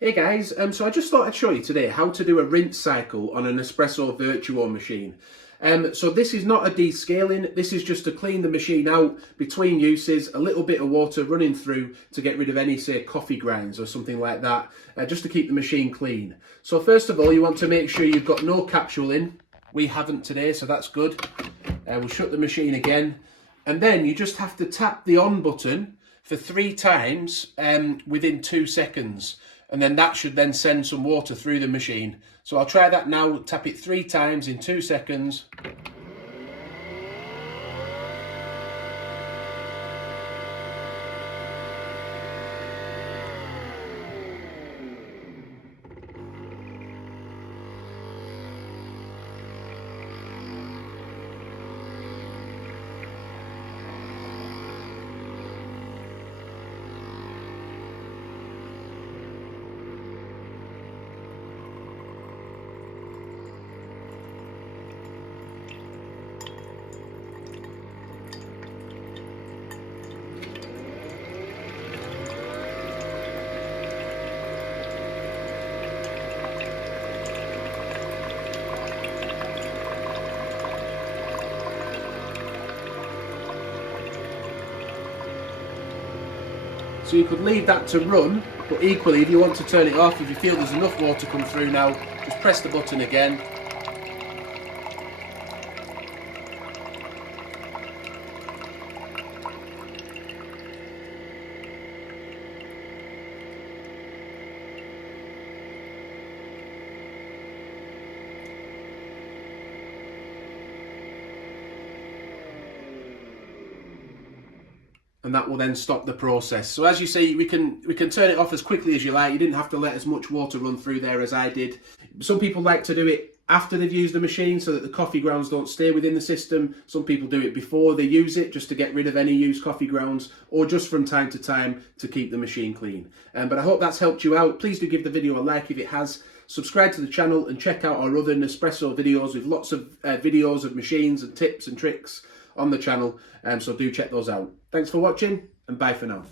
Hey guys, so I just thought I'd show you today how to do a rinse cycle on an Nespresso Vertuo machine. So this is not a descaling, this is just to clean the machine out between uses, a little bit of water running through to get rid of any, say, coffee grinds or something like that, just to keep the machine clean. So first of all, you want to make sure you've got no capsule in. We haven't today, so that's good. We'll shut the machine again. And then you just have to tap the on button for 3 times within 2 seconds. And then that should then send some water through the machine. So I'll try that now, tap it 3 times in 2 seconds. So you could leave that to run, but equally if you want to turn it off, if you feel there's enough water come through now, just press the button again. And that will then stop the process. So as you see, we can turn it off as quickly as you like. You didn't have to let as much water run through there as I did. Some people like to do it after they've used the machine so that the coffee grounds don't stay within the system. Some people do it before they use it just to get rid of any used coffee grounds, or just from time to time to keep the machine clean. But I hope that's helped you out. Please do give the video a like if it has. Subscribe to the channel and check out our other Nespresso videos with lots of videos of machines and tips and tricks on the channel, so do check those out. Thanks for watching, and bye for now.